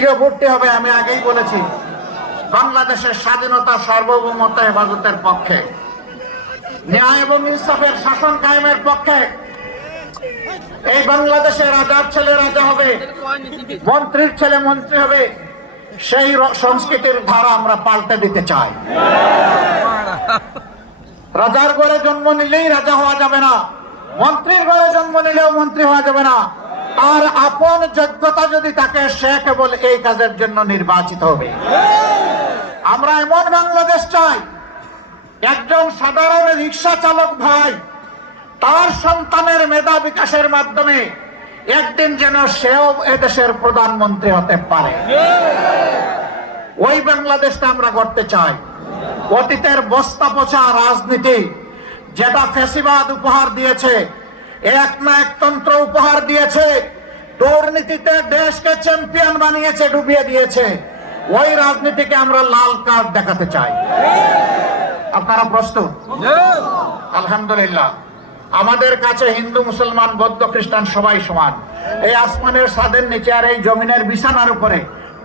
দ্বিতীয় ভোটটি হবে, আমি আগেই বলেছি, বাংলাদেশের স্বাধীনতা সার্বভৌমত্ব হেফাজতের পক্ষে, ন্যায় এবং ইনসাফের শাসন কায়েমের পক্ষে। এই বাংলাদেশে রাজার ছেলে রাজা হবে, মন্ত্রীর ছেলে মন্ত্রী হবে, সেই সংস্কৃতির ধারা আমরা পাল্টে দিতে চাই। রাজার ঘরে জন্ম নিলেই রাজা হওয়া যাবে না, মন্ত্রীর ঘরে জন্ম নিলেও মন্ত্রী হওয়া যাবে না। আর আপন যোগ্যতা যদি থাকে, সে কেবল এই কাজের জন্য নির্বাচিত হবে। আমরা এমন বাংলাদেশ চাই, একজন সাধারণ রিক্সা চালক ভাই তার সন্তানের মেধা বিকাশের মাধ্যমে একদিন যেন সেও এদেশের প্রধানমন্ত্রী হতে পারে। ওই বাংলাদেশটা আমরা করতে চাই। অতীতের বস্তা পচা রাজনীতি, যেটা ফ্যাসিবাদ উপহার দিয়েছে, এক না একতন্ত্র উপহার দিয়েছে, দুর্নীতিতে দেশকে চ্যাম্পিয়ন বানিয়েছে, ডুবিয়ে দিয়েছে, ওই রাজনীতিকে আমরা লাল কার্ড দেখাতে চাই। আপনারা প্রস্তুত? আলহামদুলিল্লাহ। আমাদের কাছে হিন্দু, মুসলমান, বৌদ্ধ, খ্রিস্টান সবাই সমান। এই আসমানের ছাদের নিচে আর এই জমিনের বিছানার উপরে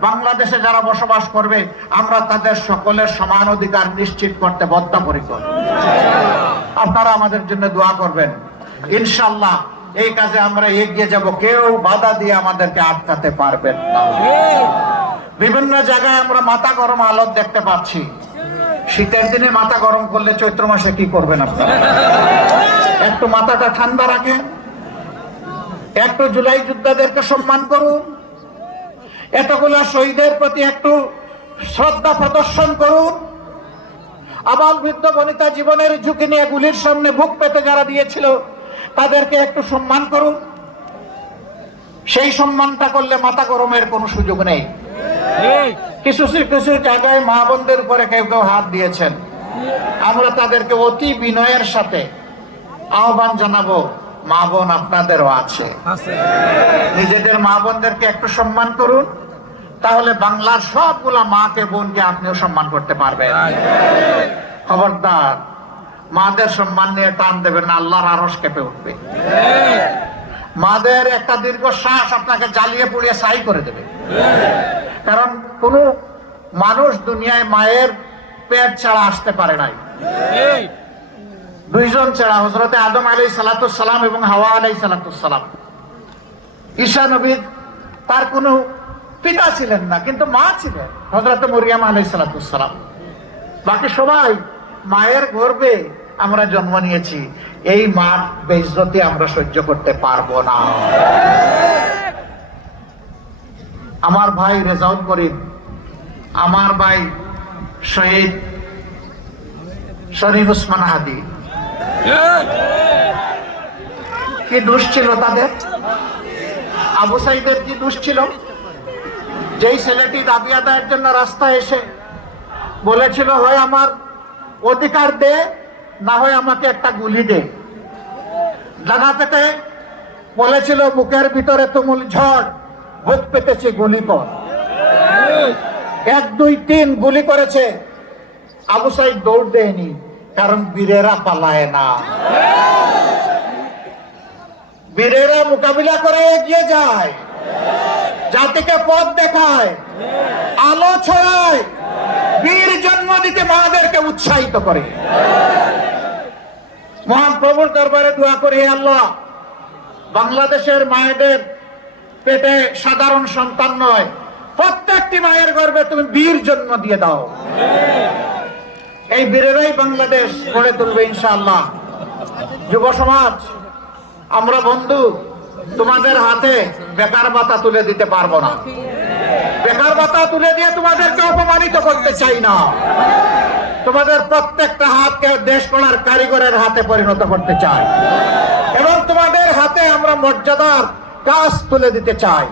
বাংলাদেশে যারা বসবাস করবে, আমরা তাদের সকলের সমান অধিকার নিশ্চিত করতে বদ্ধপরিকর। আপনারা আমাদের জন্য দোয়া করবেন। ইনশাআল্লাহ এই কাজে আমরা এগিয়ে যাব, কেউ বাধা দিয়ে আমাদেরকে আটকাতে পারবেন না। বিভিন্ন জায়গায় আমরা মাথা গরম হালত দেখতে পাচ্ছি। শীতের দিনে মাথা গরম করলে চৈত্র মাসে কি করবেন আপনারা? একটু মাথাটা ঠান্ডা রাখেন, একটু জুলাই যোদ্ধাদেরকে সম্মান করুন, এতগুলো শহীদের প্রতি একটু শ্রদ্ধা প্রদর্শন করুন। আবাল বৃদ্ধ বনিতা জীবনের ঝুঁকি নিয়ে গুলির সামনে বুক পেতে যারা দিয়েছিল, তাদেরকে একটু সম্মান করুন। সেই সম্মানটা করলে মাথা গরমের কোনো সুযোগ নেই। কিছু কিছু জায়গায় মা বোনদের উপরে কেউ কেউ হাত দিয়েছেন, আমরা তাদেরকে অতি বিনয়ের সাথে আহ্বান জানাবো, মা বোন আপনাদেরও আছে, নিজেদের মা বোনদেরকে একটু সম্মান করুন, তাহলে বাংলার সবগুলা মাকে বোনকে আপনিও সম্মান করতে পারবেন। খবরদার মাদের সম্মান নিয়ে টান দেবেন না, আল্লাহর আরশ কেঁপে উঠবে। মাদের একটা দীর্ঘশ্বাস আপনাকে জ্বালিয়ে পুড়িয়ে ছাই করে দেবে। কারণ কোন মানুষ দুনিয়ায় মায়ের পেট ছাড়া আসতে পারে নাই। দুইজন ছাড়া, হযরতে আদম আলাইহিস সালাম এবং হাওয়া আলাইহিস সালাম। ঈসা নবী তার কোনো পিতা ছিলেন না, কিন্তু মা ছিলেন, হযরতে মরিয়ম আলাইহিস সালাম। বাকি সবাই মায়ের গর্ভে আমরা জন্ম নিয়েছি। এই মার বেইজ্জতি আমরা সহ্য করতে পারবো না। আমার ভাই রেজাউল করিম, আমার ভাই শহীদ শরীফ ওসমান হাদি, কি দোষ ছিল তাদের? আবু সাইদের কি দোষ ছিল? যেই ছেলেটি দাবি আদায়ের জন্য রাস্তায় এসে বলেছিল, হয় আমার অধিকার দে, না হয় আমাকে একটা গুলি দে। জানা পেতে বলেছিল, বুকের ভিতরে তুমুল ঝড়, বুক পেতেছে গুলি কর। 1, 2, 3 গুলি করেছে। আবু সাইদ দৌড় দেয়নি, কারণ বীরেরা পালায় না। বীরেরা মোকাবিলা করে এগিয়ে যায়, জাতিকে পথ দেখায়, আলো ছড়ায়, বীর জন্ম দিতে মাদেরকে উৎসাহিত করে। মহান প্রভুর দরবারে দোয়া করি, হে আল্লাহ, বাংলাদেশের মায়েদের পেটে সাধারণ সন্তান নয়, প্রত্যেকটি মায়ের গর্ভে তুমি বীর জন্ম দিয়ে দাও। এই বীরেরাই বাংলাদেশ গড়ে তুলবে ইনশাআল্লাহ। যুব সমাজ, আমরা বন্ধু, তোমাদের হাতে বেকার ভাতা তুলে দিতে পারবো না। বেকার ভাতা তুলে দিয়ে তোমাদেরকে অপমানিত করতে চাই না। তোমাদের প্রত্যেকটা হাতকে দেশ গড়ার কারিগরের হাতে পরিণত করতে চাই, এবং তোমাদের হাতে আমরা মর্যাদার কাজ তুলে দিতে চাই।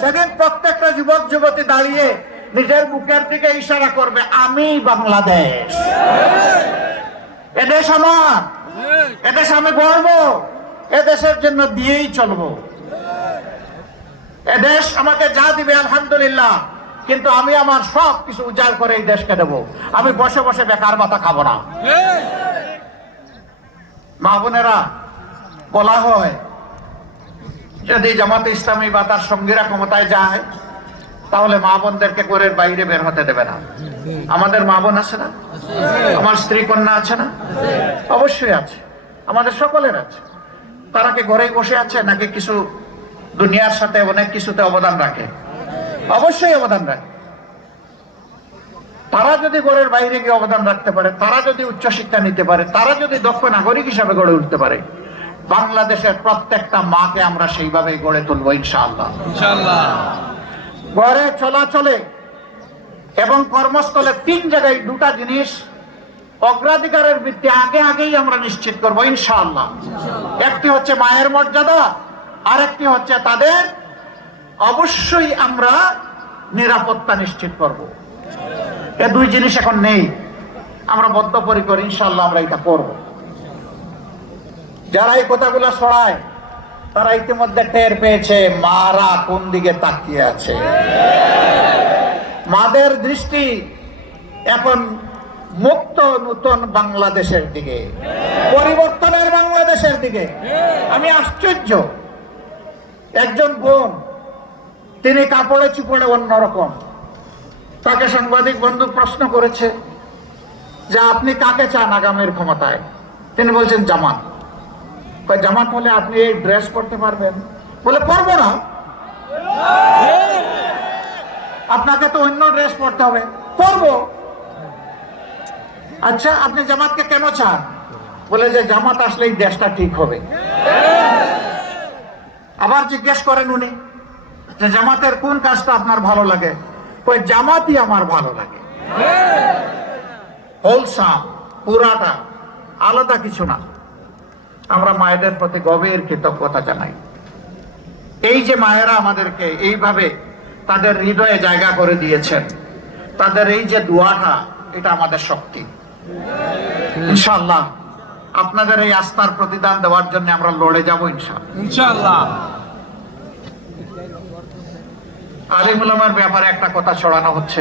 সেদিন প্রত্যেকটা যুবক যুবতী দাঁড়িয়ে নিজের বুকের দিকে ইশারা করবে, আমি বাংলাদেশ, এদেশ আমার, এদেশ আমি বলবো, এদেশের জন্য দিয়েই চলবো। এদেশ আমাকে যা দিবে আলহামদুলিল্লাহ, কিন্তু আমি আমার সব কিছু উজাড় করে এই দেশকে দেবো। আমি বসে বসে বেকার ভাতা খাবো না। মা বোনেরা, বলা হয় যদি জামাতে ইসলামী বা তার সঙ্গীরা ক্ষমতায় যায়, তাহলে মা বোনদেরকে ঘরের বাইরে বের হতে দেবে না। আমাদের মা বোন আছে না? আমার স্ত্রী কন্যা আছে না? অবশ্যই আছে, আমাদের সকলের আছে। তারা কি ঘরেই বসে আছে নাকি কিছু দুনিয়ার সাথে অনেক কিছুতে অবদান রাখে? অবশ্যই অবদান রাখে। তারা যদি ঘরের বাইরে গিয়ে অবদান রাখতে পারে, তারা যদি উচ্চশিক্ষা নিতে পারে, তারা যদি দক্ষ নাগরিক হিসাবে গড়ে উঠতে পারে, বাংলাদেশের প্রত্যেকটা মাকে আমরা সেইভাবেই গড়ে তুলবো ইনশাআল্লাহ। ঘরে চলাচলে এবং কর্মস্থলে 3 জায়গায় 2টা জিনিস অগ্রাধিকারের ভিত্তিতে আগেই আমরা নিশ্চিত করবো ইনশাআল্লাহ। একটি হচ্ছে মায়ের মর্যাদা, আরেকটি হচ্ছে তাদের অবশ্যই আমরা নিরাপত্তা নিশ্চিত করব। এই 2 জিনিস এখন নেই, আমরা বদ্ধপরিকর ইনশাআল্লাহ আমরা এটা করব। যারা এই কথাগুলো ছড়ায় তারা ইতিমধ্যে টের পেয়েছে মারা কোন দিকে তাকিয়ে আছে। মাদের দৃষ্টি এখন মুক্ত নতুন বাংলাদেশের দিকে, পরিবর্তনের বাংলাদেশের দিকে। আমি আশ্চর্য, একজন বোন তিনি কাপড়ে চুপড়ে অন্যরকম, তাকে সাংবাদিক বন্ধু প্রশ্ন করেছে যে আপনি কাকে চান আগামীর ক্ষমতায়? তিনি বলছেন জামাত। জামাত হলে আপনি এই ড্রেস করতে পারবেন? বলে পারবো না, আপনাকে তো অন্য ড্রেস পরতে হবে। পরবো। আচ্ছা, আপনি জামাতকে কেন চান? বলে যে জামাত আসলেই দেশটা ঠিক হবে। আবার জিজ্ঞেস করেন উনি যে জামাতের কোন কাজটা আপনার ভালো লাগে? ওই জামাতই আমার ভালো লাগে, হোলসাম, পুরাটা, আলাদা কিছু না। আমরা মায়েদের প্রতি গভীর কৃতজ্ঞতা জানাই। এই যে মায়েরা আমাদেরকে এইভাবে তাদের হৃদয়ে জায়গা করে দিয়েছেন, তাদের এই যে দোয়াটা, এটা আমাদের শক্তি। ইনশাআল্লাহ আপনাদের এই আস্থার প্রতিদান দেওয়ার জন্য আমরা লড়ে যাব ইনশাআল্লাহ। আলিম উলামার ব্যাপারে একটা কথা ছড়ানো হচ্ছে,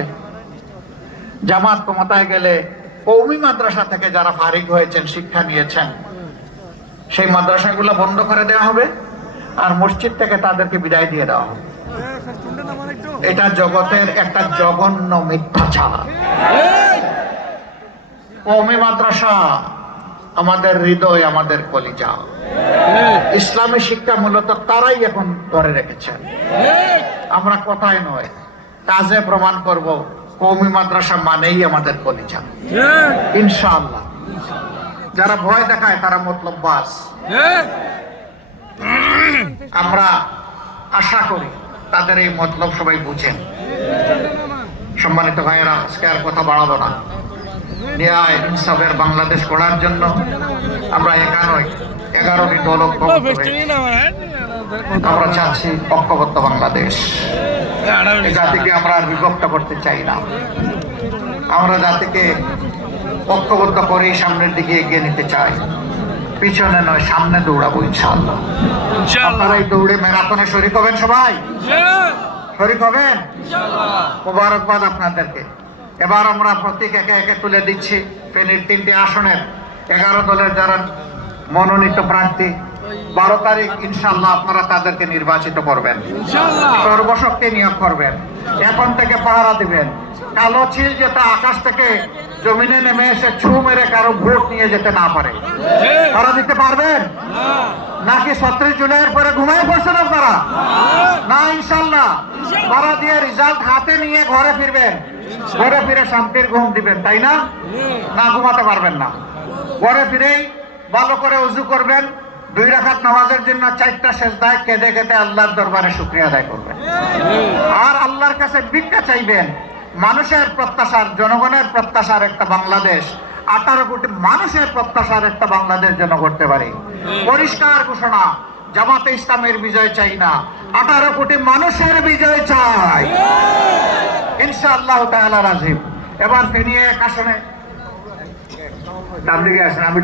জামাত ক্ষমতায় গেলে কওমি মাদ্রাসা থেকে যারা ফারিগ হয়েছেন, শিক্ষা নিয়েছেন, সেই মাদ্রাসাগুলো বন্ধ করে দেওয়া হবে আর মসজিদ থেকে তাদেরকে বিদায় দিয়ে দেওয়া হবে। এটা জগতের একটা জঘন্য মিথ্যাচার। কওমি মাদ্রাসা আমাদের হৃদয়, আমাদের কলিজা। ইসলামী শিক্ষা মূলত তারাই এখন ধরে রেখেছেন। আমরা কথায় নয়, কাজে প্রমাণ করব কওমি মাদ্রাসা মানেই আমাদের কলিজা ইনশাআল্লাহ। যারা ভয় দেখায় তারা মতলববাজ। আমরা আশা করি তাদের এই মতলব সবাই বুঝেন। সম্মানিত ভাইয়েরা, আজকে আর কথা বাড়াবো না। ন্যায় ইনসাফের বাংলাদেশ গড়ার জন্য আমরা একা নয়, 11টি দল আমরা চাচ্ছি ঐক্যবদ্ধ বাংলাদেশ। এই জাতিকে আমরা আর বিভক্ত করতে চাই না। আমরা জাতিকে ঐক্যবদ্ধ করেই সামনের দিকে এগিয়ে নিতে চাই, পিছনে নয়, সামনে দৌড়াবো ইনশাআল্লাহ। আপনারা এই দৌড়ে ম্যারাথনে শরীক হবেন? সবাই শরীক হবেন? মোবারকবাদ আপনাদেরকে। এবার আমরা প্রতীক একে একে তুলে দিচ্ছি। ফেনীর 3টি আসনের 11 দলের যারা মনোনীত প্রার্থী, 12 তারিখ ইনশাআল্লাহ আপনারা তাদেরকে নির্বাচিত করবেন, সর্বশক্তি নিয়োগ করবেন। এখন থেকে পাহারা দিবেন। কালো চিল যেটা আকাশ থেকে জমিনে নেমে এসে ছু মেরে কারো ভোট নিয়ে যেতে না পারে, পাহারা দিতে পারবেন? নাকি 36 জুলাইয়ের পরে ঘুমায় পড়ছেন আপনারা? না, ইনশাআল্লাহ পাহারা দিয়ে রেজাল্ট হাতে নিয়ে ঘরে ফিরবেন। ঘরে ফিরে শান্তির ঘুম দিবেন, তাই না? না, ঘুমাতে পারবেন না। ঘরে ফিরেই ভালো করে ওযু করবেন, 2 রাকাত নামাজের জন্য 4টা সেজদায় কেঁদে কেঁদে আল্লাহর দরবারে শুকরিয়া আদায় করবেন। আর আল্লাহর কাছে ভিক্ষা চাইবেন। মানুষের প্রত্যাশার, জনগণের প্রত্যাশার একটা বাংলাদেশ, 18 কোটি মানুষের প্রত্যাশার একটা বাংলাদেশ যেন করতে পারি। পরিষ্কার ঘোষণা, জামাতে ইসলামের বিজয় চাই না, 18 কোটি মানুষের বিজয় চাই ইনশাআল্লাহ তাআলা রাজিব। এবার ফেনী 1 আসনে ডান দিকে আসেন। আমি